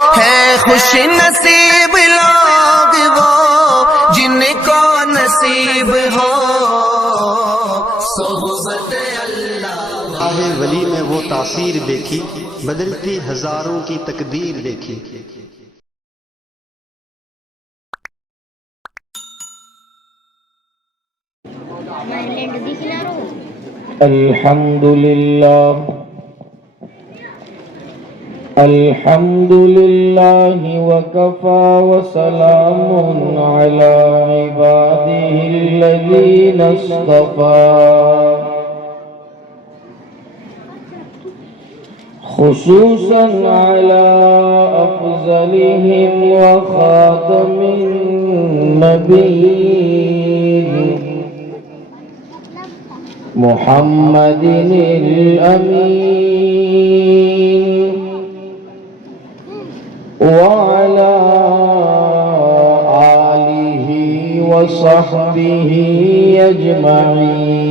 ہے خوش نصیب لوگ وہ جن کو نصیب ہو صحبت اللہ۔ راہ ولی میں وہ تاثیر دیکھی، بدلتی ہزاروں کی تقدیر دیکھی۔ الحمد للہ الحمد للہ وکفى وسلام على عباده الذین اصطفى، خصوصا على افضلهم وخاتم النبیین محمد الأمين وعلى آله وصحبه أجمعين،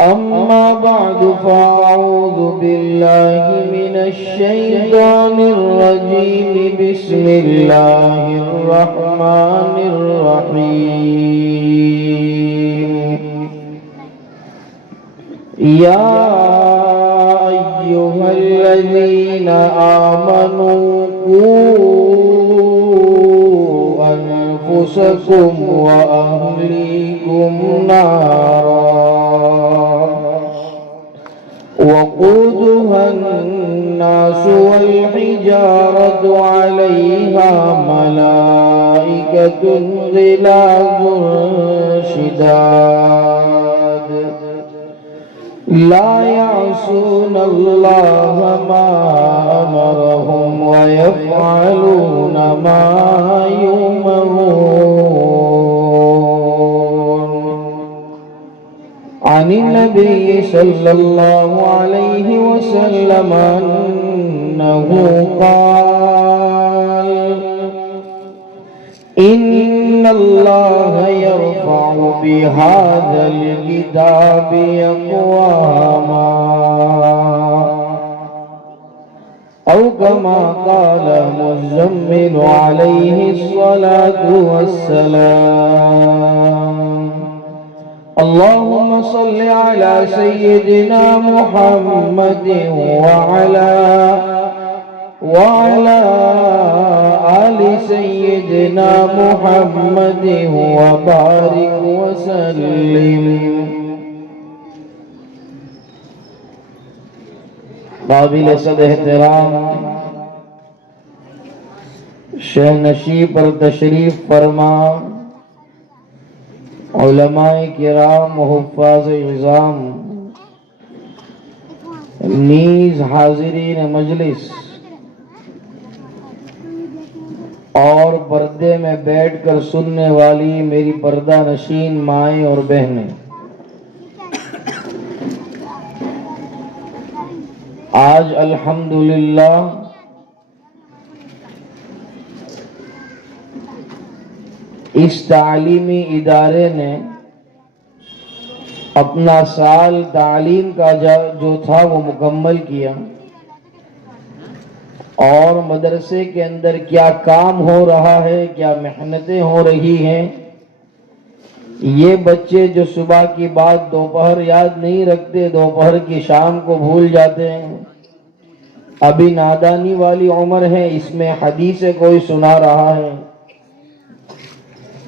أما بعد فأعوذ بالله من الشيطان الرجيم، بسم الله الرحمن الرحيم، يا أيها الذين آمنوا قوا أنفسكم وأهليكم نارا وقودها الناس والحجارة عليها ملائكة غلاظ شداد لا يعصون الله ما أمرهم ويفعلون ما يؤمرون. عن النبي صلى الله عليه وسلم أنه قال: إن الله يرفع بهذا الكتاب أقواما، أو كما قال المزمل عليه الصلاة والسلام. اللهم صل على سيدنا محمد وعلى آل سيدنا محمد وبارك وسلم. قابل صد احترام شہ نشی پر تشریف فرما علماء کرام و حفاظ عظام، نیز حاضرین مجلس اور پردے میں بیٹھ کر سننے والی میری پردہ نشین مائیں اور بہنیں، آج الحمدللہ اس تعلیمی ادارے نے اپنا سال تعلیم کا جو تھا وہ مکمل کیا، اور مدرسے کے اندر کیا کام ہو رہا ہے، کیا محنتیں ہو رہی ہیں، یہ بچے جو صبح کی بات دوپہر یاد نہیں رکھتے، دوپہر کی شام کو بھول جاتے ہیں، ابھی نادانی والی عمر ہے، اس میں حدیث کوئی سنا رہا ہے،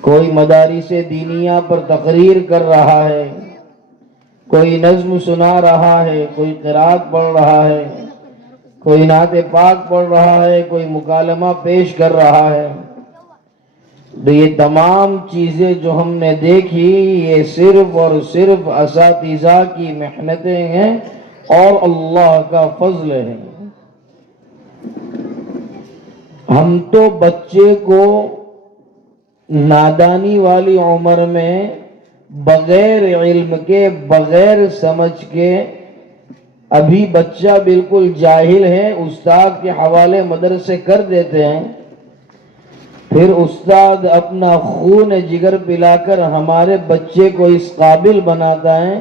کوئی مدارس دینیہ پر تقریر کر رہا ہے، کوئی نظم سنا رہا ہے، کوئی قرات پڑھ رہا ہے، کوئی نعت پاک پڑھ رہا ہے، کوئی مکالمہ پیش کر رہا ہے. تو یہ تمام چیزیں جو ہم نے دیکھی یہ صرف اور صرف اساتذہ کی محنتیں ہیں اور اللہ کا فضل ہے. ہم تو بچے کو نادانی والی عمر میں بغیر علم کے، بغیر سمجھ کے، ابھی بچہ بالکل جاہل ہے، استاد کے حوالے مدرسے کر دیتے ہیں، پھر استاد اپنا خون جگر پلا کر ہمارے بچے کو اس قابل بناتا ہے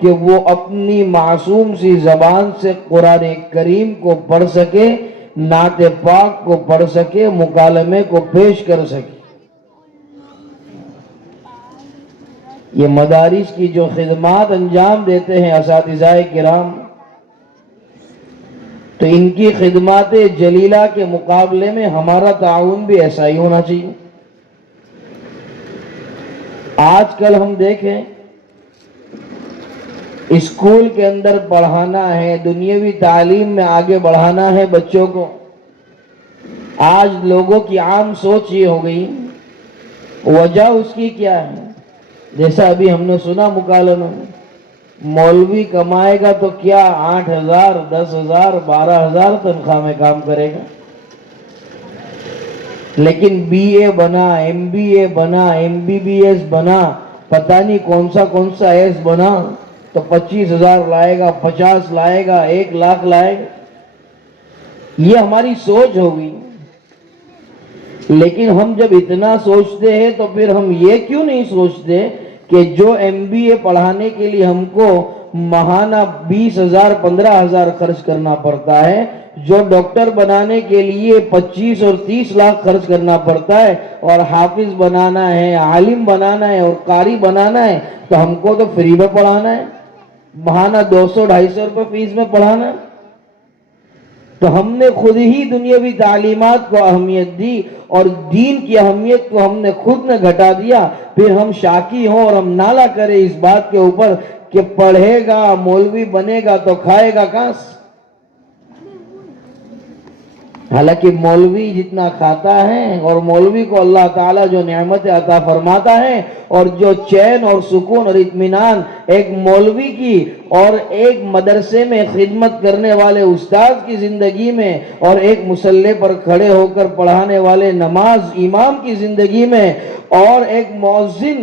کہ وہ اپنی معصوم سی زبان سے قرآن کریم کو پڑھ سکے، نعت پاک کو پڑھ سکے، مکالمے کو پیش کر سکے۔ یہ مدارس کی جو خدمات انجام دیتے ہیں اساتذہ کرام، تو ان کی خدمات جلیلہ کے مقابلے میں ہمارا تعاون بھی ایسا ہی ہونا چاہیے۔ آج کل ہم دیکھیں اسکول کے اندر پڑھانا ہے، دنیاوی تعلیم میں آگے بڑھانا ہے بچوں کو، آج لوگوں کی عام سوچ یہ ہو گئی، وجہ اس کی کیا ہے؟ جیسا ابھی ہم نے سنا مکالمہ میں، مولوی کمائے گا تو کیا 8,000 10,000 12,000 تنخواہ میں کام کرے گا، لیکن بی اے بنا، ایم بی اے بنا، MBBS بنا، پتہ نہیں کون سا ایس بنا تو 25,000 لائے گا، 50 لائے گا، 1,00,000 لائے گا۔ یہ ہماری سوچ ہوگی۔ لیکن ہم جب اتنا سوچتے ہیں تو پھر ہم یہ کیوں نہیں سوچتے کہ جو MBA پڑھانے کے لیے ہم کو ماہانہ 20,000 15,000 خرچ کرنا پڑتا ہے، جو ڈاکٹر بنانے کے لیے 25 اور 30 لاکھ خرچ کرنا پڑتا ہے، اور حافظ بنانا ہے، عالم بنانا ہے اور قاری بنانا ہے، تو ہم کو تو فری میں پڑھانا ہے، ماہانہ 200-250 روپے فیس میں پڑھانا ہے۔ تو ہم نے خود ہی دنیاوی تعلیمات کو اہمیت دی اور دین کی اہمیت کو ہم نے خود نے گھٹا دیا، پھر ہم شاکی ہوں اور ہم نالا کریں اس بات کے اوپر کہ پڑھے گا، مولوی بنے گا تو کھائے گا کہاں سے؟ حالانکہ مولوی جتنا کھاتا ہے، اور مولوی کو اللہ تعالیٰ جو نعمت عطا فرماتا ہے، اور جو چین اور سکون اور اطمینان ایک مولوی کی اور ایک مدرسے میں خدمت کرنے والے استاد کی زندگی میں، اور ایک مصلی پر کھڑے ہو کر پڑھانے والے نماز امام کی زندگی میں، اور ایک مؤذن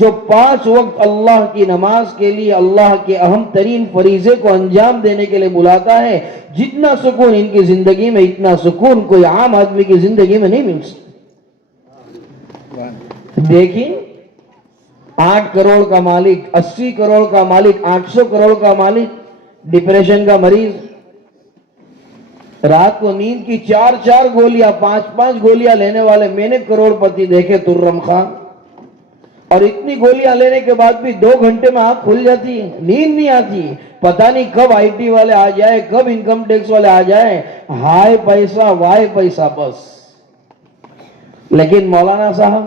جو 5 وقت اللہ کی نماز کے لیے اللہ کے اہم ترین فریضے کو انجام دینے کے لیے بلاتا ہے، جتنا سکون ان کی زندگی میں، اتنا سکون کوئی عام آدمی کی زندگی میں نہیں مل سکتا۔ دیکھیں 8 کروڑ کا مالک، 80 کروڑ کا مالک، 800 کروڑ کا مالک، ڈپریشن کا مریض، رات کو نیند کی 4 گولیاں، 5 گولیاں لینے والے میں نے کروڑ پتی دیکھے، ترم خان، اور اتنی گولیاں لینے کے بعد بھی 2 گھنٹے میں آنکھ کھل جاتی ہے، نیند نہیں آتی، پتہ نہیں کب IT والے آ جائے، کب انکم ٹیکس والے آ جائے، ہائے پیسہ وائے پیسہ بس۔ لیکن مولانا صاحب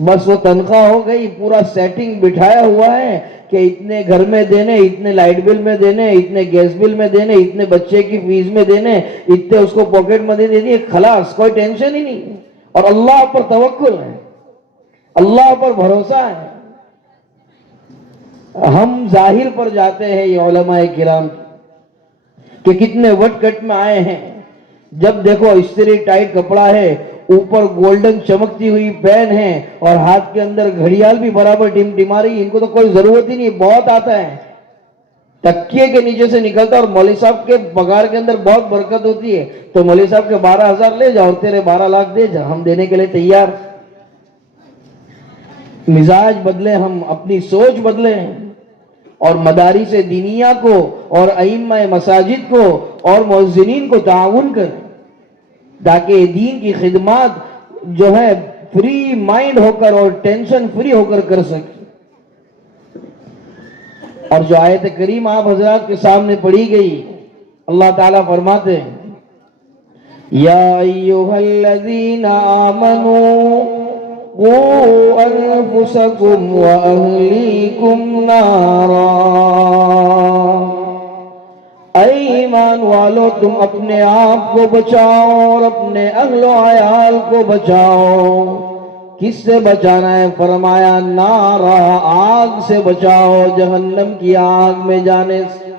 بس وہ تنخواہ ہو گئی، پورا سیٹنگ بٹھایا ہوا ہے کہ اتنے گھر میں دینے، اتنے لائٹ بل میں دینے، اتنے گیس بل میں دینے، اتنے بچے کی فیس میں دینے، اتنے اس کو پاکٹ منی دینی، خلاص کوئی ٹینشن ہی نہیں، اور اللہ پر توکل ہے، اللہ پر بھروسہ ہے۔ ہم ظاہر پر جاتے ہیں یہ علماء کرام کہ کتنے وٹ کٹ میں آئے ہیں، جب دیکھو استری ٹائٹ کپڑا ہے، اوپر گولڈن چمکتی ہوئی پین ہے، اور ہاتھ کے اندر گھڑیال بھی برابر ٹمٹما رہی، ان کو تو کوئی ضرورت ہی نہیں، بہت آتا ہے، تکیے کے نیچے سے نکلتا، اور مولوی صاحب کے پگار کے اندر بہت برکت ہوتی ہے، تو مولوی صاحب کے 12,000 لے جا اور تیرے 12 لاکھ دے جا، ہم دینے کے لیے تیار۔ مزاج بدلے، ہم اپنی سوچ بدلے ہیں، اور مدارس دینیہ کو اور ائمہ مساجد کو اور مؤذنین کو تعاون کریں، تاکہ دین کی خدمات جو ہے فری مائنڈ ہو کر اور ٹینشن فری ہو کر کر سکیں۔ اور جو آیت کریم آپ حضرات کے سامنے پڑھی گئی، اللہ تعالیٰ فرماتے ہیں یا ایھا الذین آمنوا قوا انفسکم واہلیکم نارا، اے ایمان والو تم اپنے آپ کو بچاؤ اور اپنے اہل و عیال کو بچاؤ۔ کس سے بچانا ہے؟ فرمایا نارا، آگ سے بچاؤ، جہنم کی آگ میں جانے سے۔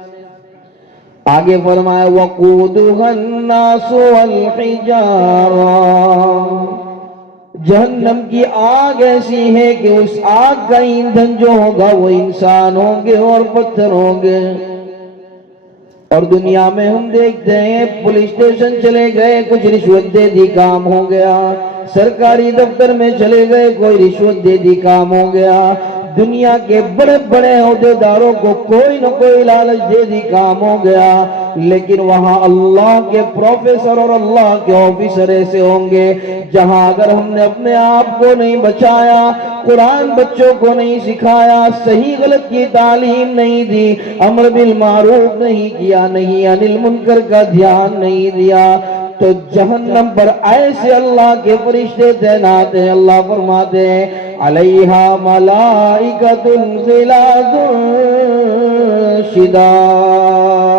آگے فرمایا وقودها الناس والحجارہ، جہنم کی آگ ایسی ہے کہ اس آگ کا ایندھن جو ہوگا وہ انسان ہوں گے اور پتھر ہوں گے۔ اور دنیا میں ہم دیکھتے ہیں پولیس اسٹیشن چلے گئے، کچھ رشوت دے دی کام ہو گیا، سرکاری دفتر میں چلے گئے، کوئی رشوت دے دی کام ہو گیا، دنیا کے بڑے بڑے عہدیداروں کو کوئی نہ کوئی لالچ دے دی، کام ہو گیا، لیکن وہاں اللہ کے پروفیسر اور اللہ کے آفیسر ایسے ہوں گے جہاں اگر ہم نے اپنے آپ کو نہیں بچایا، قرآن بچوں کو نہیں سکھایا، صحیح غلط کی تعلیم نہیں دی، امر بالمعروف نہیں کیا، نہیں عن المنکر کا دھیان نہیں دیا، تو جہنم پر ایسے اللہ کے فرشتے تعینات ہیں۔ اللہ فرماتے ہیں علیہا ملائکۃ غلاظ شداد،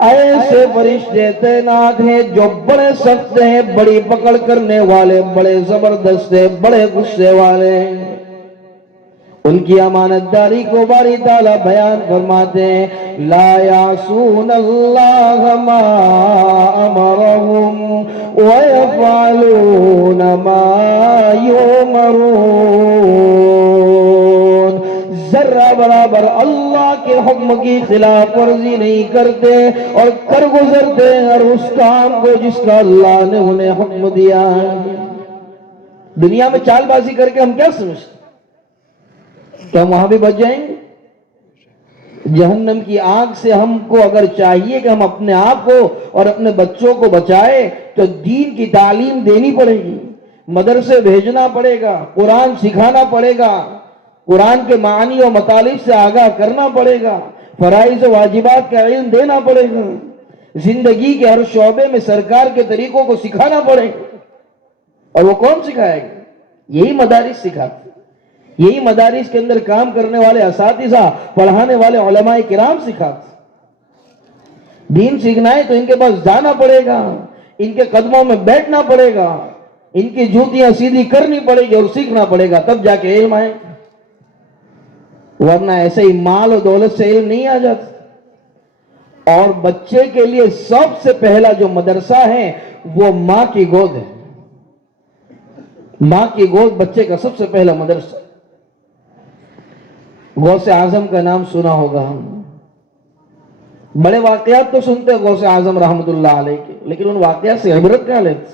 ایسے فرشتے تعینات ہیں جو بڑے سخت ہیں، بڑی پکڑ کرنے والے، بڑے زبردست ہیں، بڑے غصے والے ہیں۔ ان کی امانت داری کو باری تعالیٰ بیان فرماتے ہیں لا یعصون اللہ ما امرهم ویفعلون ما یؤمرون، ذرہ برابر اللہ کے حکم کی خلاف ورزی نہیں کرتے اور کر گزرتے ہر اس کام کو جس کا اللہ نے انہیں حکم دیا ہے۔ دنیا میں چال بازی کر کے ہم کیا سمجھتے؟ کیا ہم وہاں بھی بچ جائیں گے؟ جہنم کی آگ سے ہم کو اگر چاہیے کہ ہم اپنے آپ کو اور اپنے بچوں کو بچائے تو دین کی تعلیم دینی پڑے گی، مدرسے بھیجنا پڑے گا، قرآن سکھانا پڑے گا، قرآن کے معنی و مطالب سے آگاہ کرنا پڑے گا، فرائض و واجبات کا علم دینا پڑے گا، زندگی کے ہر شعبے میں سرکار کے طریقوں کو سکھانا پڑے گا۔ اور وہ کون سکھائے گا؟ یہی مدارس سکھاتے، یہی مدارس کے اندر کام کرنے والے اساتذہ، پڑھانے والے علماء کرام سکھاتے۔ دین سیکھنا ہے تو ان کے پاس جانا پڑے گا، ان کے قدموں میں بیٹھنا پڑے گا، ان کی جوتیاں سیدھی کرنی پڑے گی اور سیکھنا پڑے گا، تب جا کے علم آئے، ورنہ ایسے ہی مال و دولت سے علم نہیں آ جاتا۔ اور بچے کے لیے سب سے پہلا جو مدرسہ ہے وہ ماں کی گود ہے۔ ماں کی گود بچے کا سب سے پہلا مدرسہ۔ غوث اعظم کا نام سنا ہوگا ہم، بڑے واقعات تو سنتے ہیں غوث اعظم رحمت اللہ علیہ کے، لیکن ان واقعات سے عبرت کیا لیتے؟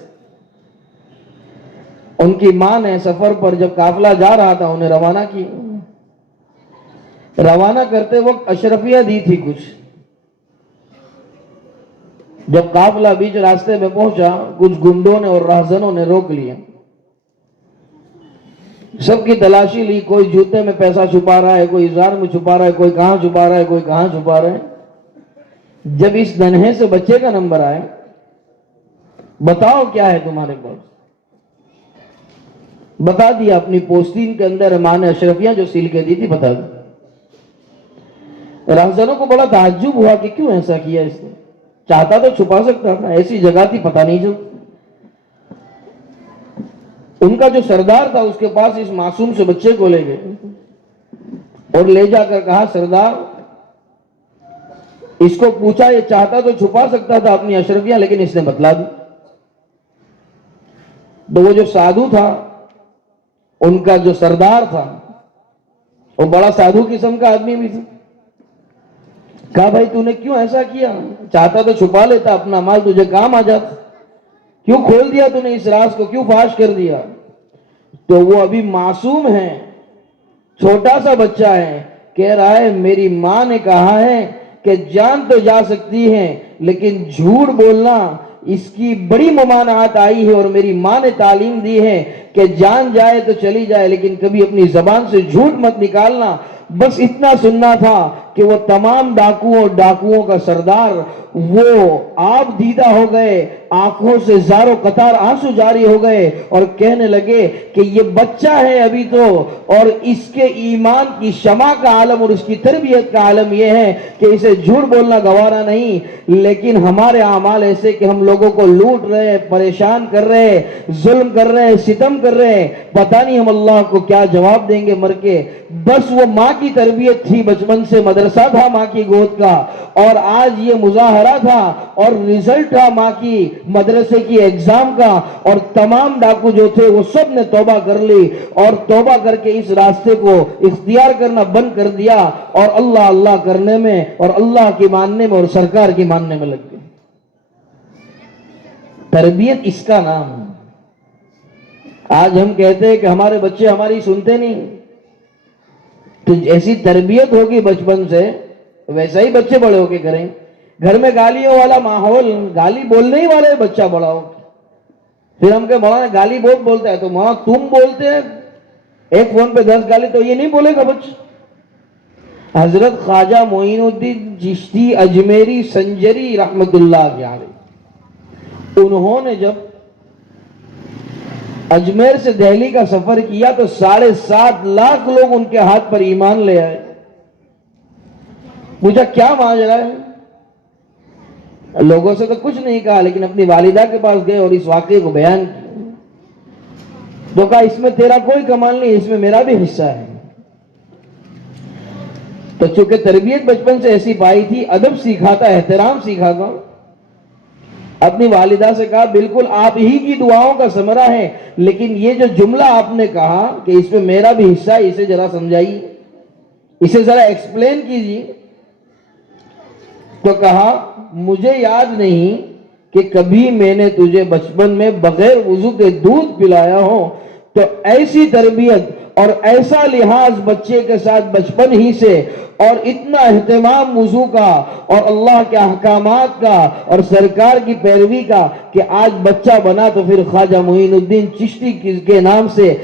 ان کی ماں نے سفر پر جب قافلہ جا رہا تھا انہیں روانہ کی، روانہ کرتے وقت اشرفیہ دی تھی کچھ۔ جب قافلہ بیچ راستے میں پہنچا کچھ گنڈوں نے اور راہزنوں نے روک لیا، سب کی تلاشی لی، کوئی جوتے میں پیسہ چھپا رہا ہے، کوئی ازار میں چھپا رہا ہے، کوئی کہاں چھپا رہا ہے، کوئی کہاں چھپا رہا ہے۔ جب اس ننھے سے بچے کا نمبر آئے، بتاؤ کیا ہے تمہارے پاس، بتا دیا اپنی پوستین کے اندر ماں نے اشرفیاں جو سیل کے دی تھی بتا دی۔ راہزنوں کو بڑا تعجب ہوا کہ کیوں ایسا کیا اس نے، چاہتا تو چھپا سکتا تھا، ایسی جگہ تھی پتہ نہیں چلتا۔ ان کا جو سردار تھا اس کے پاس اس معصوم سے بچے کو لے گئے اور لے جا کر کہا سردار، اس کو پوچھا یہ چاہتا تو چھپا سکتا تھا اپنی اشرفیاں لیکن اس نے بتلا دی۔ تو وہ جو سادھو تھا، ان کا جو سردار تھا، وہ بڑا سادھو قسم کا آدمی بھی تھا، کہا بھائی تو نے کیوں ایسا کیا، چاہتا تو چھپا لیتا، اپنا مال تجھے کام آ جاتا، کیوں کھول دیا تو نے اس راز کو، کیوں فاش کر دیا؟ تو وہ ابھی معصوم ہے، چھوٹا سا بچہ ہے، کہہ رہا ہے میری ماں نے کہا ہے کہ جان تو جا سکتی ہے لیکن جھوٹ بولنا اس کی بڑی ممانعت آئی ہے، اور میری ماں نے تعلیم دی ہے کہ جان جائے تو چلی جائے لیکن کبھی اپنی زبان سے جھوٹ مت نکالنا۔ بس اتنا سننا تھا کہ وہ تمام ڈاکوؤں کا سردار وہ آپ دیدہ ہو گئے، آنکھوں سے زارو قطار آنسو جاری ہو گئے اور کہنے لگے کہ یہ بچہ ہے ابھی تو، اور اس کے ایمان کی شمع کا عالم اور اس کی تربیت کا عالم یہ ہے کہ اسے جھوٹ بولنا گوارا نہیں، لیکن ہمارے اعمال ایسے کہ ہم لوگوں کو لوٹ رہے، پریشان کر رہے، ظلم کر رہے، ستم کر رہے، پتہ نہیں ہم اللہ کو کیا جواب دیں گے مر کے۔ بس وہ ماں کی تربیت تھی، بچپن سے مدرسہ تھا ماں کی گود کا، اور آج یہ مظاہرہ تھا اور رزلٹ تھا ماں کی مدرسے کی ایگزام کا، اور تمام ڈاکو جو تھے وہ سب نے توبہ کر لی اور توبہ کر کے اس راستے کو اختیار کرنا بند کر دیا اور اللہ اللہ کرنے میں اور اللہ کی ماننے میں اور سرکار کی ماننے میں لگ گئے۔ تربیت اس کا نام ہے۔ آج ہم کہتے ہیں کہ ہمارے بچے ہماری سنتے نہیں، تو ایسی تربیت ہوگی بچپن سے ویسا ہی بچے بڑے ہو کے کریں. گھر میں گالیوں والا ماحول, گالی بولنے ہی والا بچہ بڑا ہو, پھر ہم کہ مولانا گالی بہت بولتا ہے, تو مولانا تم بولتے ہیں ایک فون پہ 10 گالی, تو یہ نہیں بولے گا بچہ. حضرت خواجہ معین الدین چشتی اجمیری سنجری رحمت اللہ علیہ, انہوں نے جب اجمیر سے دہلی کا سفر کیا تو 7.5 لاکھ لوگ ان کے ہاتھ پر ایمان لے آئے. پوچھا کیا ماجرا ہے؟ لوگوں سے تو کچھ نہیں کہا, لیکن اپنی والدہ کے پاس گئے اور اس واقعے کو بیان کیا. تو کہا اس میں تیرا کوئی کمال نہیں, اس میں میرا بھی حصہ ہے. تو چونکہ تربیت بچپن سے ایسی پائی تھی, ادب سیکھا تھا, احترام سیکھا تھا, اپنی والدہ سے کہا بالکل آپ ہی کی دعاؤں کا ثمرہ ہے, لیکن یہ جو جملہ آپ نے کہا کہ اس میں میرا بھی حصہ ہے, اسے ذرا سمجھائیے, اسے ذرا ایکسپلین کیجیے. تو کہا مجھے یاد نہیں کہ کبھی میں نے تجھے بچپن میں بغیر وضو کے دودھ پلایا ہو, تو ایسی تربیت اور ایسا لحاظ بچے کے ساتھ بچپن ہی سے, اور اتنا اہتمام وضو کا اور اللہ کے احکامات کا اور سرکار کی پیروی کا, کہ آج بچہ بنا تو پھر خواجہ معین الدین چشتی کے نام سے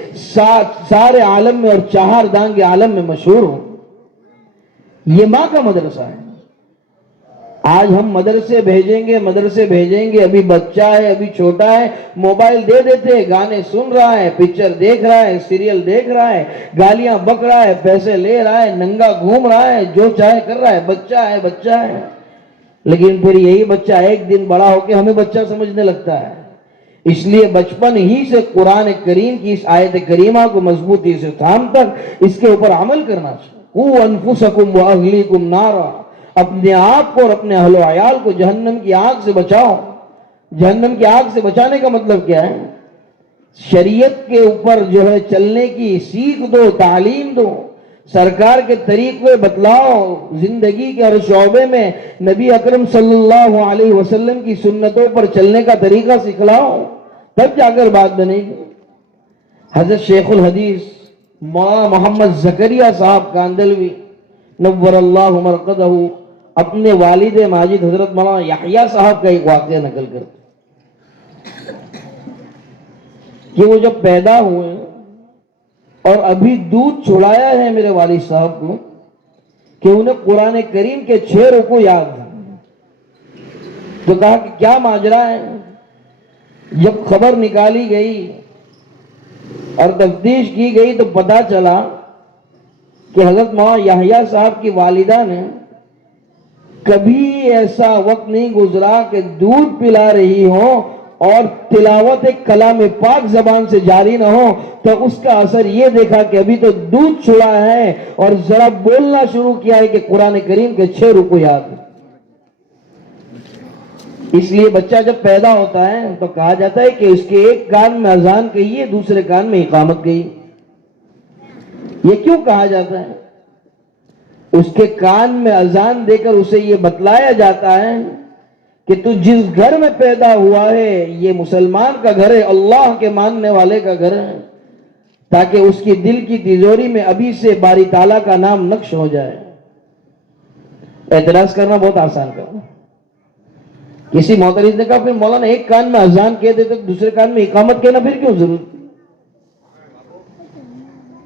سارے عالم میں اور 4 دانگ عالم میں مشہور ہو. یہ ماں کا مدرسہ ہے. آج ہم مدرسے بھیجیں گے, ابھی بچہ ہے, ابھی چھوٹا ہے, موبائل دے دیتے, گانے سن رہا ہے, پکچر دیکھ رہا ہے, سیریل دیکھ رہا ہے, گالیاں بک رہا ہے, پیسے لے رہا ہے, ننگا گھوم رہا ہے, جو چاہے کر رہا ہے, بچہ ہے. لیکن پھر یہی بچہ ایک دن بڑا ہو کے ہمیں بچہ سمجھنے لگتا ہے. اس لیے بچپن ہی سے قرآن کریم کی اس آیت کریمہ کو مضبوطی سے تھام کر اس کے اوپر عمل کرنا چاہیے. قُوا أَنفُسَكُمْ وَأَهْلِيكُمْ نَارًا, اپنے آپ کو اور اپنے اہل و عیال کو جہنم کی آگ سے بچاؤ. جہنم کی آگ سے بچانے کا مطلب کیا ہے؟ شریعت کے اوپر جو ہے چلنے کی سیکھ دو, تعلیم دو, سرکار کے طریقے بتلاؤ, زندگی کے ہر شعبے میں نبی اکرم صلی اللہ علیہ وسلم کی سنتوں پر چلنے کا طریقہ سکھلاؤ, تب جا کر بات بنے گی. حضرت شیخ الحدیث مولانا محمد زکریا صاحب کاندلوی نور اللہ مرقدہ اپنے والد ماجد حضرت مولانا یحییٰ صاحب کا ایک واقعہ نقل کرتے کہ وہ جب پیدا ہوئے اور ابھی دودھ چھڑایا ہے میرے والد صاحب کو, کہ انہیں قرآن کریم کے 6 رکوع یاد ہیں. تو کہا کہ کیا ماجرا ہے؟ جب خبر نکالی گئی اور تفتیش کی گئی تو پتا چلا کہ حضرت مولانا یحییٰ صاحب کی والدہ نے کبھی ایسا وقت نہیں گزرا کہ دودھ پلا رہی ہو اور تلاوت کلام پاک زبان سے جاری نہ ہو, تو اس کا اثر یہ دیکھا کہ ابھی تو دودھ چھڑا ہے اور ذرا بولنا شروع کیا ہے کہ قرآن کریم کے 6 رکوع یاد ہیں. اس لیے بچہ جب پیدا ہوتا ہے تو کہا جاتا ہے کہ اس کے ایک کان میں اذان کہی ہے, دوسرے کان میں اقامت کہی. یہ کیوں کہا جاتا ہے؟ اس کے کان میں اذان دے کر اسے یہ بتلایا جاتا ہے کہ تو جس گھر میں پیدا ہوا ہے یہ مسلمان کا گھر ہے, اللہ کے ماننے والے کا گھر ہے, تاکہ اس کی دل کی تیجوری میں ابھی سے باری تعالیٰ کا نام نقش ہو جائے. اعتراض کرنا بہت آسان کام. کسی معترض نے کہا پھر مولانا ایک کان میں اذان کہہ دیتے دوسرے کان میں اقامت کہنا پھر کیوں ضرورت؟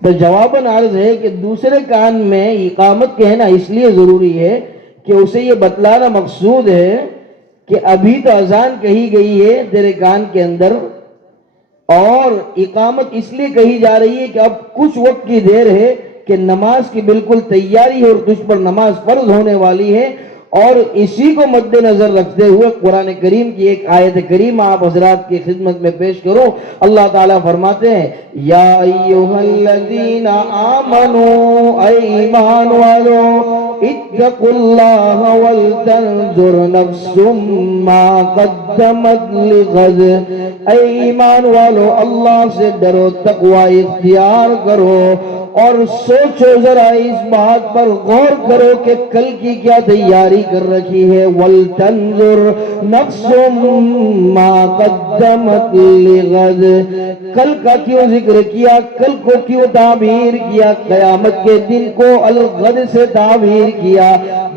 تو جواباً عرض ہے کہ دوسرے کان میں اقامت کہنا اس لیے ضروری ہے کہ اسے یہ بتلانا مقصود ہے کہ ابھی تو اذان کہی گئی ہے تیرے کان کے اندر, اور اقامت اس لیے کہی جا رہی ہے کہ اب کچھ وقت کی دیر ہے کہ نماز کی بالکل تیاری ہے اور تجھ پر نماز فرض ہونے والی ہے. اور اسی کو مد نظر رکھتے ہوئے قرآن کریم کی ایک آیت کریمہ آپ حضرات کی خدمت میں پیش کروں. اللہ تعالیٰ فرماتے ہیں یا ایھا الذین آمنوا, اے ایمان والو, اتقوا اللہ ولتنظر نفس ما قدمت لغد، اے ایمان والو اللہ سے ڈرو، تقوی اختیار کرو اور سوچو ذرا اس بات پر غور کرو کہ کل کی کیا تیاری کر رکھی ہے۔ وَلْتَنْظُرْ نَفْسٌ مَا قَدَّمَتْ لِغَدٍ، کل کا کیوں ذکر کیا، کل کو کیوں تعبیر کیا، قیامت کے دن کو الغد سے تعبیر کیا؟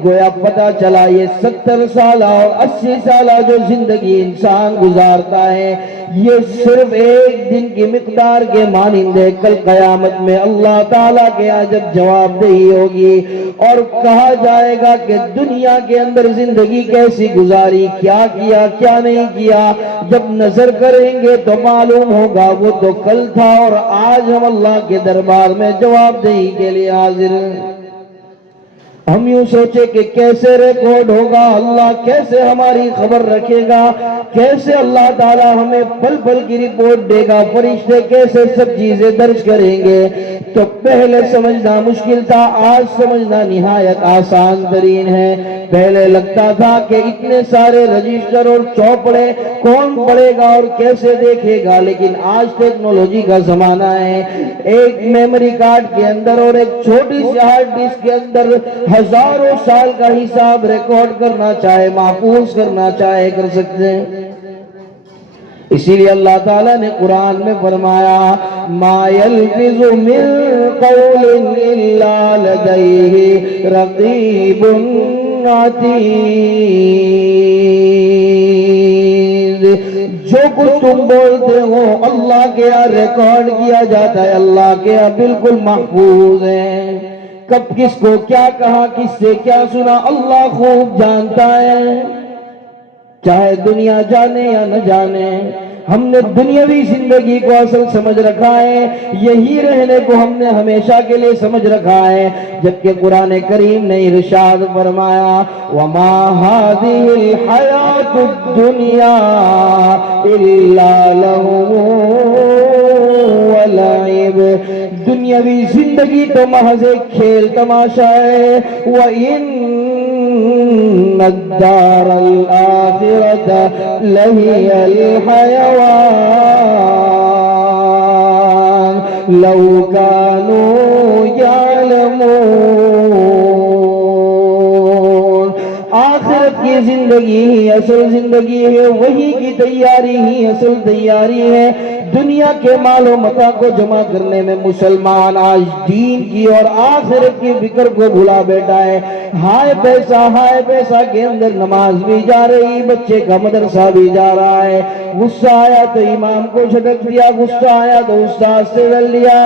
گویا پتہ چلا یہ 70 سالہ اور 80 سالہ جو زندگی انسان گزارتا ہے یہ صرف ایک دن کی مقدار کے مانند ہے۔ کل قیامت میں اللہ تعالیٰ کے یہاں جب جواب دہی ہوگی اور کہا جائے گا کہ دنیا کے اندر زندگی کیسی گزاری، کیا کیا کیا نہیں کیا، جب نظر کریں گے تو معلوم ہوگا وہ تو کل تھا اور آج ہم اللہ کے دربار میں جواب دہی کے لیے حاضر ہیں۔ ہم یوں سوچے کہ کیسے ریکارڈ ہوگا، اللہ کیسے ہماری خبر رکھے گا، کیسے اللہ تعالیٰ ہمیں پل پل کی رپورٹ دے گا، فرشتے کیسے سب چیزیں درج کریں گے۔ تو پہلے سمجھنا مشکل تھا، آج سمجھنا نہایت آسان ترین ہے۔ پہلے لگتا تھا کہ اتنے سارے رجسٹر اور چوپڑے کون پڑھے گا اور کیسے دیکھے گا، لیکن آج ٹیکنالوجی کا زمانہ ہے، ایک میموری کارڈ کے اندر اور ایک چھوٹی سی ہارڈ ڈسک کے اندر ہزاروں سال کا حساب ریکارڈ کرنا چاہے، محفوظ کرنا چاہے کر سکتے ہیں۔ اسی لیے اللہ تعالیٰ نے قرآن میں فرمایا ما یلفظ من قول الا لدیہ رقیب عتید، جو کچھ تم بولتے ہو اللہ کے یہاں ریکارڈ کیا جاتا ہے، اللہ کے یہاں بالکل محفوظ ہے۔ کب کس کو کیا کہا، کس سے کیا سنا، اللہ خوب جانتا ہے، چاہے دنیا جانے یا نہ جانے۔ ہم نے دنیاوی زندگی کو اصل سمجھ رکھا ہے، یہی رہنے کو ہم نے ہمیشہ کے لیے سمجھ رکھا ہے، جبکہ قرآن کریم نے ارشاد فرمایا وَمَا هَذِهِ الْحَيَاةُ الدُّنْيَا إِلَّا لَهْوٌ وَلَعِبٌ، دنیاوی زندگی تو محض ایک کھیل تماشا ہے۔ وَإِنَّ الدَّارَ الْآخِرَةَ لَهِيَ الْحَيَوَانُ لَوْ كَانُوا يَعْلَمُونَ، آخرت کی زندگی ہی اصل زندگی ہے، وہی کی تیاری ہی اصل تیاری ہے۔ دنیا کے مال و متاع کو جمع کرنے میں مسلمان آج دین کی اور آخرت کی فکر کو بھلا بیٹھا ہے۔ ہائے پیسہ کے اندر نماز بھی جا رہی، بچے کا مدرسہ بھی جا رہا ہے، غصہ آیا تو امام کو جھٹک دیا، غصہ آیا تو استاد سے لڑ لیا،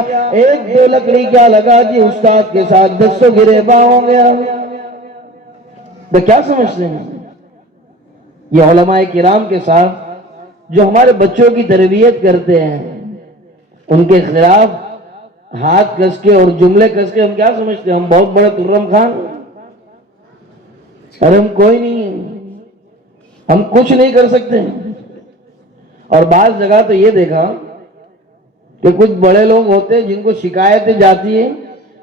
ایک دو لکڑی کیا لگا دی، استاد کے ساتھ 10 گریباں ہو گیا۔ تو کیا سمجھتے ہیں یہ علماء کرام کے ساتھ جو ہمارے بچوں کی تربیت کرتے ہیں، ان کے خلاف ہاتھ کس کے اور جملے کس کے ہم کیا سمجھتے ہیں؟ ہم بہت بڑا ترم خان، ارے ہم کوئی نہیں ہیں، ہم کچھ نہیں کر سکتے۔ اور بعض جگہ تو یہ دیکھا کہ کچھ بڑے لوگ ہوتے ہیں جن کو شکایتیں جاتی ہیں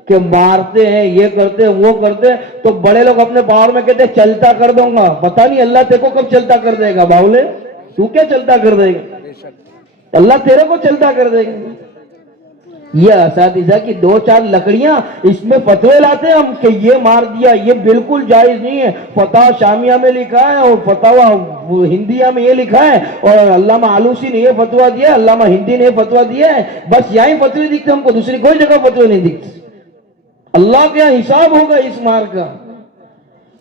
کہ مارتے ہیں، یہ کرتے ہیں، وہ کرتے ہیں، تو بڑے لوگ اپنے پاور میں کہتے ہیں چلتا کر دوں گا۔ پتہ نہیں اللہ تیرے کو کب چلتا کر دے گا، باولے تو کیا چلتا کر دے گا، اللہ تیرے کو چلتا کر دے گا۔ یہ اساتذہ کی 2-4 لکڑیاں اس میں فتوے لاتے ہیں ہم کہ یہ مار دیا، یہ بالکل جائز نہیں ہے، فتح شامیہ میں لکھا ہے اور فتوا ہندیہ میں یہ لکھا ہے، اور علامہ آلوسی نے یہ فتوا دیا ہے، علامہ ہندی نے یہ فتوا دیا ہے، بس یہیں فتوے دکھتے ہم کو، دوسری کوئی جگہ فتوے نہیں دکھتے۔ اللہ کا حساب ہوگا اس مار کا۔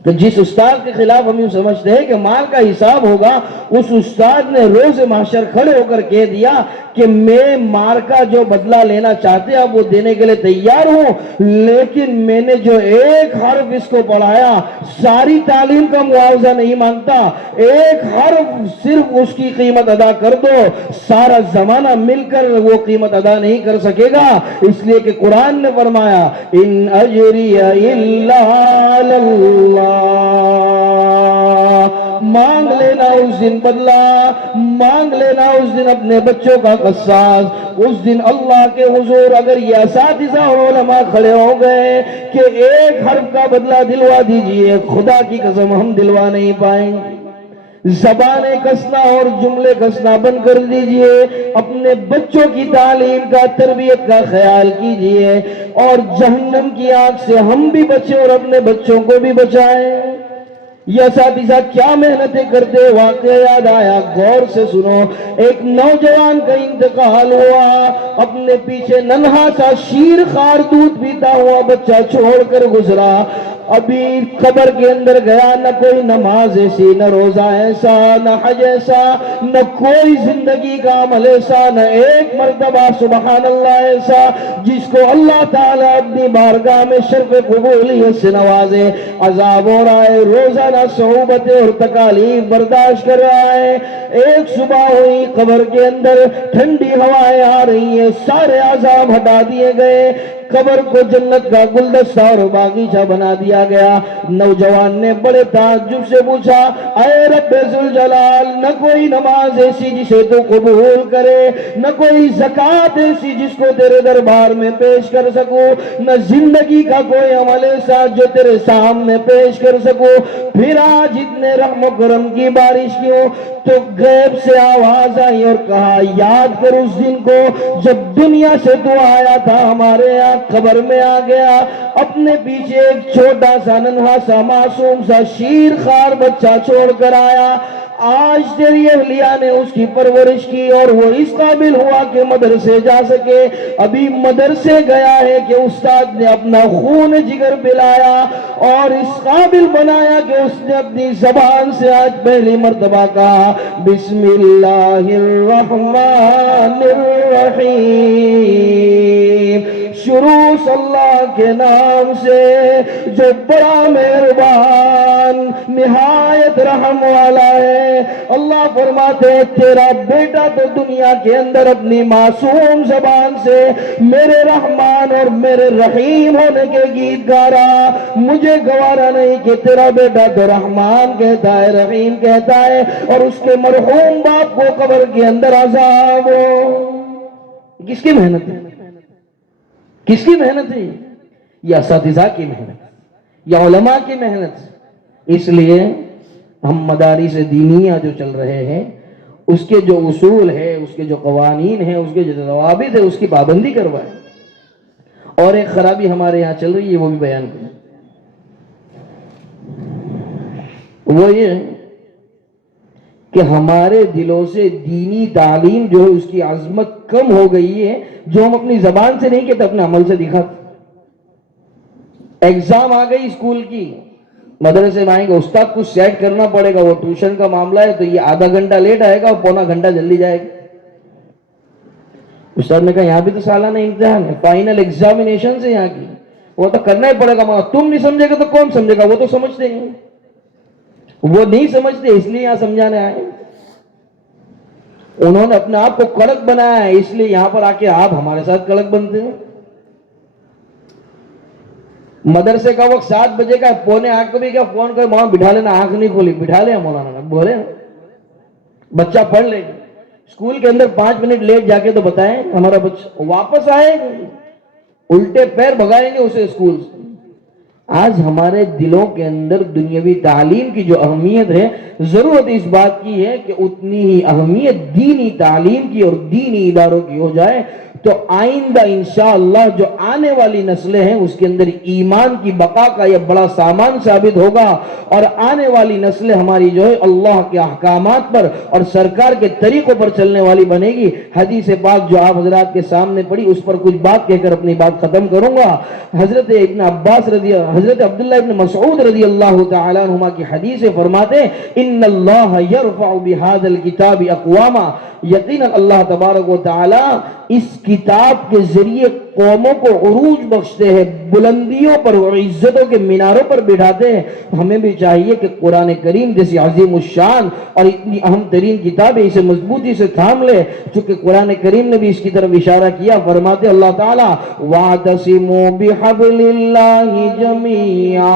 تو جس استاد کے خلاف ہم یوں سمجھتے ہیں کہ مال کا حساب ہوگا، اس استاد نے روز محشر کھڑے ہو کر کہہ دیا کہ میں مار کا جو بدلہ لینا چاہتے ہیں وہ دینے کے لیے تیار ہوں، لیکن میں نے جو ایک حرف اس کو پڑھایا ساری تعلیم کا معاوضہ نہیں مانگتا، ایک حرف صرف اس کی قیمت ادا کر دو، سارا زمانہ مل کر وہ قیمت ادا نہیں کر سکے گا۔ اس لیے کہ قرآن نے فرمایا ان اجری الا اللہ، مانگ لینا اس دن بدلہ، مانگ لینا اس دن اپنے بچوں کا قصاص. اس دن اللہ کے حضور اگر یہ اساتذہ اور علماء کھڑے ہو گئے کہ ایک حرف کا بدلہ دلوا دیجئے، خدا کی قسم ہم دلوا نہیں پائیں گے. زبانیں کسنا اور جملے کسنا بند کر دیجئے. اپنے بچوں کی تعلیم کا، تربیت کا خیال کیجئے اور جہنم کی آگ سے ہم بھی بچیں اور اپنے بچوں کو بھی بچائیں. یہ اساتذہ کیا محنتیں کرتے، واقعہ یاد آیا، غور سے سنو. ایک نوجوان کا انتقال ہوا، اپنے پیچھے ننھا سا شیر خوار دودھ پیتا ہوا بچہ چھوڑ کر گزرا. ابھی قبر کے اندر گیا، نہ کوئی نماز ایسی، نہ روزہ ایسا، نہ حج ایسا، نہ کوئی زندگی کا عمل ایسا، نہ ایک مرتبہ سبحان اللہ ایسا جس کو اللہ تعالیٰ اپنی بارگاہ میں شرف قبولیت سے نوازے. عذاب ہو رہا ہے، روزانہ صعوبتیں اور تکالیف برداشت کر رہا ہے. ایک صبح ہوئی، قبر کے اندر ٹھنڈی ہوائیں آ رہی ہیں، سارے عذاب ہٹا دیے گئے، قبر کو جنت کا گلدستہ اور باغیچہ بنا دیا گیا. نوجوان نے بڑے تعجب سے پوچھا، اے رب ذوالجلال، نہ کوئی نماز ایسی جسے تو قبول کرے، نہ کوئی زکوٰۃ ایسی جس کو تیرے دربار میں پیش کر سکوں، نہ زندگی کا کوئی عمل ایسا جو تیرے سامنے پیش کر سکوں، پھر آج اتنے رحم و کرم کی بارش کیوں؟ تو غیب سے آواز آئی اور کہا، یاد کر اس دن کو جب دنیا سے تو آیا تھا، ہمارے یہاں قبر میں آ گیا، اپنے پیچھے ایک چھوٹا سا ننھا سا معصوم سا شیر خوار بچہ چھوڑ کر آیا. آج تیری اہلیہ نے اس کی پرورش کی اور وہ اس قابل ہوا کہ مدرسے جا سکے. ابھی مدرسے گیا ہے کہ استاد نے اپنا خون جگر پلایا اور اس قابل بنایا کہ اس نے اپنی زبان سے آج پہلی مرتبہ کہا، بسم اللہ الرحمن الرحیم، شروع اللہ کے نام سے جو بڑا مہربان نہایت رحم والا ہے. اللہ فرماتے ہیں تیرا بیٹا تو دنیا کے اندر اپنی معصوم زبان سے میرے رحمان اور میرے رحیم ہونے کے گیت گا رہا، مجھے گوارا نہیں کہ تیرا بیٹا تو رحمان کہتا ہے، رحیم کہتا ہے، اور اس کے مرحوم باپ کو قبر کے اندر عذاب ہو. کس کی محنت ہے؟ کس کی محنت ہے؟ یہ اساتذہ کی محنت، یا علماء کی محنت. اس لیے ہم مدارس دینیہ جو چل رہے ہیں اس کے جو اصول ہے، اس کے جو قوانین ہیں، اس کے جو ضوابط ہے، اس کی پابندی کروائیں. اور ایک خرابی ہمارے یہاں چل رہی ہے، وہ بھی بیان کریں. وہ یہ کہ ہمارے دلوں سے دینی تعلیم جو ہے اس کی عظمت کم ہو گئی ہے، جو ہم اپنی زبان سے نہیں کہتے، اپنے عمل سے دکھاتے. ایگزام آ گئی اسکول کی، مدرسے میں آئیں گے، استاد کچھ سیٹ کرنا پڑے گا، وہ ٹیوشن کا معاملہ ہے تو یہ آدھا گھنٹہ لیٹ آئے گا اور پونا گھنٹہ جلدی جائے گا. استاد نے کہا یہاں بھی تو سالانہ امتحان ہے، فائنل ایگزامینیشن سے یہاں کی، وہ تو کرنا ہی پڑے گا، مگر تم نہیں سمجھے گا تو کون سمجھے گا؟ وہ تو سمجھتے نہیں، وہ نہیں سمجھتے اس لیے یہاں سمجھانے آئے. انہوں نے اپنے آپ کو کڑک بنایا ہے، اس لیے یہاں پر آ کے آپ ہمارے ساتھ کڑک بنتے ہیں. مدرسے کا وقت 7 بجے کا، 7:45 کو بھی کیا فون کر مولانا بٹھا لینا، آنکھ نہیں کھولی، بٹھا لیا مولانا نے، بولے بچہ پڑھ لے. اسکول کے اندر 5 منٹ لیٹ جا کے تو بتائیں ہمارا بچہ واپس آئے، الٹے پیر بھگائیں گے اسے اسکول سے. آج ہمارے دلوں کے اندر دنیاوی تعلیم کی جو اہمیت ہے، ضرورت اس بات کی ہے کہ اتنی ہی اہمیت دینی تعلیم کی اور دینی اداروں کی ہو جائے. تو آئندہ انشاءاللہ جو آنے والی نسلیں ہیں اس کے اندر ایمان کی بقا کا یہ بڑا سامان ثابت ہوگا، اور آنے والی نسلیں ہماری جو ہے اللہ کے احکامات پر اور سرکار کے طریقوں پر چلنے والی بنے گی. حدیث پاک جو آپ حضرات کے سامنے پڑھی اس پر کچھ بات کہہ کر اپنی بات ختم کروں گا. حضرت عبداللہ ابن مسعود رضی اللہ تعالی عنہما کی حدیث فرماتے ہیں، ان اللہ یرفع بہذا الکتاب اقواما، یقینا اللہ تبارک و تعالی اس کتاب کے ذریعے قوموں کو عروج بخشتے ہیں، بلندیوں پر اور عزتوں کے میناروں پر بٹھاتے ہیں. ہمیں بھی چاہیے کہ قرآن کریم جیسی عظیم الشان اور اتنی اہم ترین کتاب ہے، اسے مضبوطی سے تھام لے، چونکہ قرآن کریم نے بھی اس کی طرف اشارہ کیا. فرماتے اللہ تعالی وَاعْتَصِمُوا بِحَبْلِ اللَّهِ جَمِيعًا،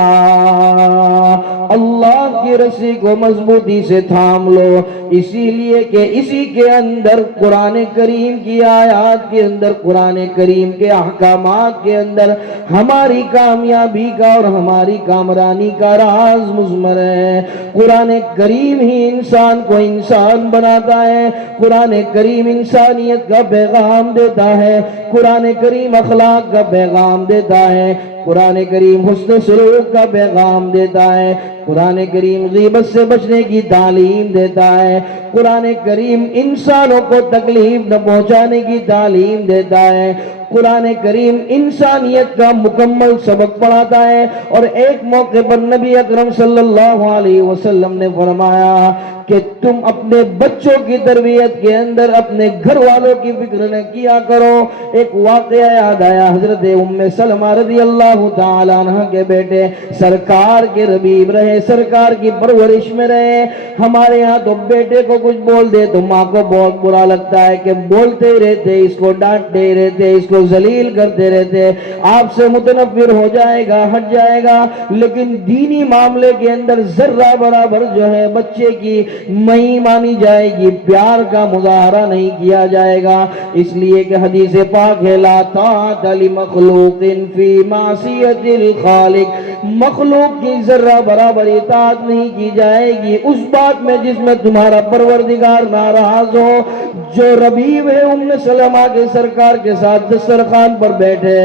اللہ کی رسی کو مضبوطی سے تھام لو، اسی لیے کہ اسی کے اندر قرآن کریم کی آیات کے اندر، قرآن کریم کے احکامات کے اندر ہماری کامیابی کا اور ہماری کامرانی کا راز مضمر ہے۔ قرآن کریم ہی انسان کو انسان بناتا ہے، قرآن کریم انسانیت کا پیغام دیتا ہے، قرآن کریم اخلاق کا پیغام دیتا ہے، قرآن کریم حسن سلوک کا پیغام دیتا ہے، قرآن کریم غیبت سے بچنے کی تعلیم دیتا ہے، قرآن کریم انسانوں کو تکلیف نہ پہنچانے کی تعلیم دیتا ہے، قرآن کریم انسانیت کا مکمل سبق پڑھاتا ہے۔ اور ایک موقع پر نبی اکرم صلی اللہ علیہ وسلم نے فرمایا کہ تم اپنے بچوں کی تربیت کے اندر اپنے گھر والوں کی فکر نہ کیا کرو۔ ایک واقعہ یاد آیا، حضرت ام سلمہ رضی اللہ تعالی عنہ کے بیٹے سرکار کے ربیب رہے، سرکار کی پرورش میں رہے۔ ہمارے ہاں تو بیٹے کو کچھ بول دے تو ماں کو بہت برا لگتا ہے کہ بولتے رہتے، اس کو ڈانٹتے رہتے، اس کو ذلیل کرتے رہتے، آپ سے متنفر ہو جائے گا، ہٹ جائے گا۔ لیکن دینی معاملے کے اندر ذرہ برابر جو ہے بچے کی نہیں مانی جائے گی، پیار کا مظاہرہ نہیں کیا جائے گا، اس لیے کہ حدیث پاک ہے لا طاعت لمخلوق فی معصیت الخالق، مخلوق کی ذرہ برابر اطاعت نہیں کی جائے گی اس بات میں جس میں تمہارا پروردگار ناراض ہو۔ جو ربیب ہے ام سلمہ کے سرکار کے ساتھ دسترخوان پر بیٹھے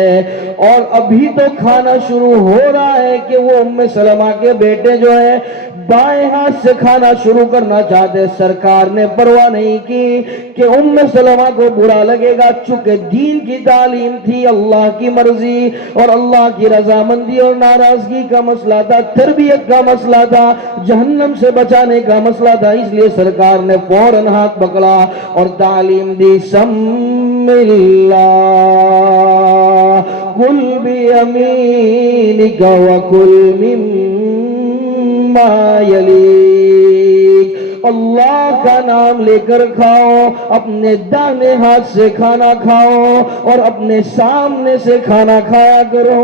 اور ابھی تو کھانا شروع ہو رہا ہے کہ وہ ام سلمہ کے بیٹے جو ہے بائیں ہاتھ سے کھانا شروع کرنا چاہتے، سرکار نے پرواہ نہیں کی کہ ام سلمہ کو برا لگے گا، چونکہ دین کی تعلیم تھی، اللہ کی مرضی اور اللہ کی رضامندی اور ناراضگی کا مسئلہ تھا، تربیت کا مسئلہ تھا، جہنم سے بچانے کا مسئلہ تھا، اس لیے سرکار نے فوراً ہاتھ پکڑا اور تعلیم دی سم اللہ کل بیمینک وکل مما یلیک، اللہ کا نام لے کر کھاؤ، اپنے دانے ہاتھ سے کھانا کھاؤ اور اپنے سامنے سے کھانا کھایا کرو۔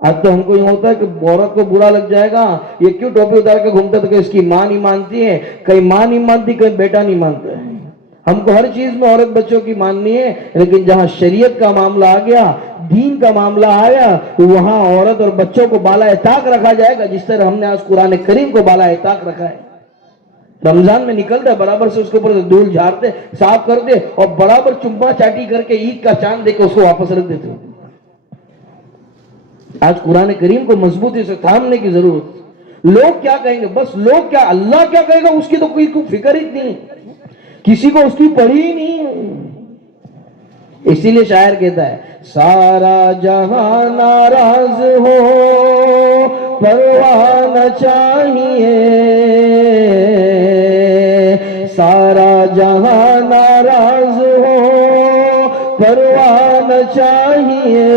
آج تو ہم کو یہ ہوتا ہے کہ عورت کو برا لگ جائے گا، یہ کیوں ٹوپی اتار کے گھومتا ہے، کہ اس کی ماں نہیں مانتی ہے، کہیں ماں نہیں مانتی، کہیں بیٹا نہیں مانتا ہے۔ ہم کو ہر چیز میں عورت بچوں کی ماننی ہے، لیکن جہاں شریعت کا معاملہ آ گیا، دین کا معاملہ آیا، وہاں عورت اور بچوں کو بالائے طاق رکھا جائے گا، جس طرح ہم نے آج قرآن کریم کو بالائے طاق رکھا ہے۔ رمضان میں نکلتا ہے برابر سے اس کے اوپر دھول جھاڑتے، صاف کرتے اور برابر چمپا چاٹی کر کے عید کا چاند دے کے اس کو واپس رکھ دیتے۔ آج قرآن کریم کو مضبوطی سے تھامنے کی ضرورت۔ لوگ کیا کہیں گے، بس لوگ کیا، اللہ کیا کہے گا اس کی تو کوئی فکر ہی نہیں، کسی کو اس کی پڑھی ہی نہیں۔ اسی لیے شاعر کہتا ہے سارا جہاں ناراض ہو پرواہ نہ چاہیے، سارا جہاں ناراض ہو پرواہ نہ چاہیے،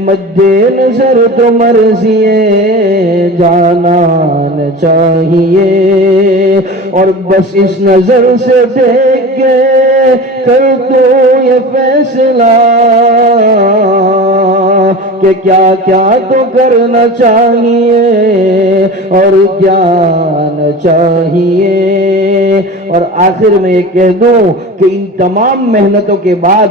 مد نظر تو مرضی جانان چاہیے، اور بس اس نظر سے دیکھ کے کر دو یہ فیصلہ کہ کیا کیا تو کرنا چاہیے اور کیا نہ چاہیے۔ اور آخر میں یہ کہہ دوں کہ ان تمام محنتوں کے بعد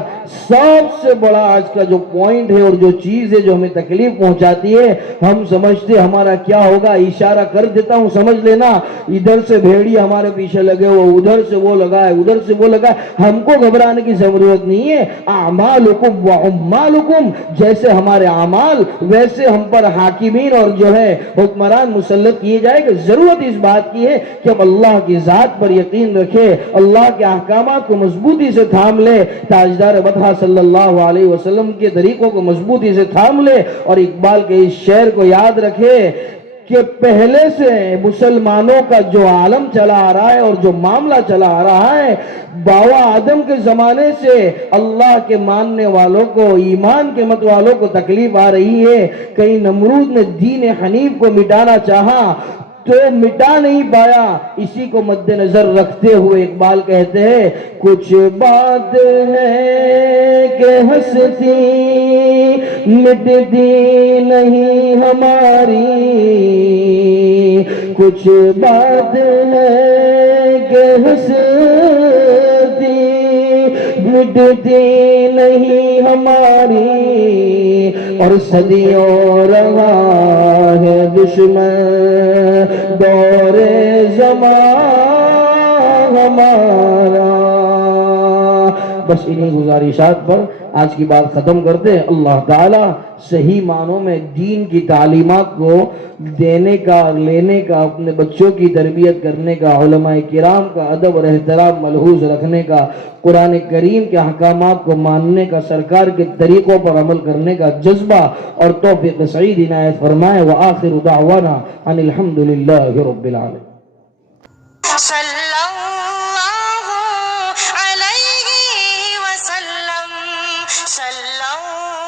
سب سے بڑا آج کا جو پوائنٹ ہے اور جو چیز ہے جو ہمیں تکلیف پہنچاتی ہے، ہم سمجھتے ہمارا کیا ہوگا، اشارہ کر دیتا ہوں سمجھ لینا، ادھر سے بھیڑی ہمارے پیچھے لگے ہو، ادھر سے وہ لگا ہے، ادھر سے وہ لگا ہے، ہم کو گھبرانے کی ضرورت نہیں ہے۔ اعمالکم وعمالکم، جیسے ہمارے اعمال ویسے ہم پر حاکمین اور جو ہے حکمران مسلط کیے جائے گا۔ ضرورت اس بات کی ہے کہ ہم اللہ کی ذات پر یقین رکھے، اللہ کے احکامات کو مضبوطی سے تھام لے، تاجدار مدح صلی اللہ علیہ وسلم کے طریقوں کو مضبوطی سے تھام لے، اور اقبال کے اس شعر کو یاد رکھے کہ پہلے سے مسلمانوں کا جو عالم چلا آ رہا ہے اور جو معاملہ چلا آ رہا ہے، باوا آدم کے زمانے سے اللہ کے ماننے والوں کو، ایمان کے مت والوں کو تکلیف آ رہی ہے۔ کہیں نمرود نے دین حنیف کو مٹانا چاہا تو مٹا نہیں پایا، اسی کو مد نظر رکھتے ہوئے اقبال کہتے ہیں کچھ بات ہے کہ ہستی مٹتی نہیں ہماری، کچھ بات ہے کہ ہستی مٹتی نہیں ہماری، اور صدیوں رہا ہے دشمن دور زمان ہمارا۔ بس انہی گزارشات پر آج کی بات ختم کرتے ہیں۔ اللہ تعالی صحیح معنوں میں دین کی تعلیمات کو دینے کا، لینے کا، اپنے بچوں کی تربیت کرنے کا، علماء کرام کا ادب اور احترام ملحوظ رکھنے کا، قرآن کریم کے احکامات کو ماننے کا، سرکار کے طریقوں پر عمل کرنے کا جذبہ اور توفیق سعید عنایت فرمائے۔ وآخر دعوانا ان الحمد للہ رب العالمین۔ صلی اللہ علیہ وسلم، صلی اللہ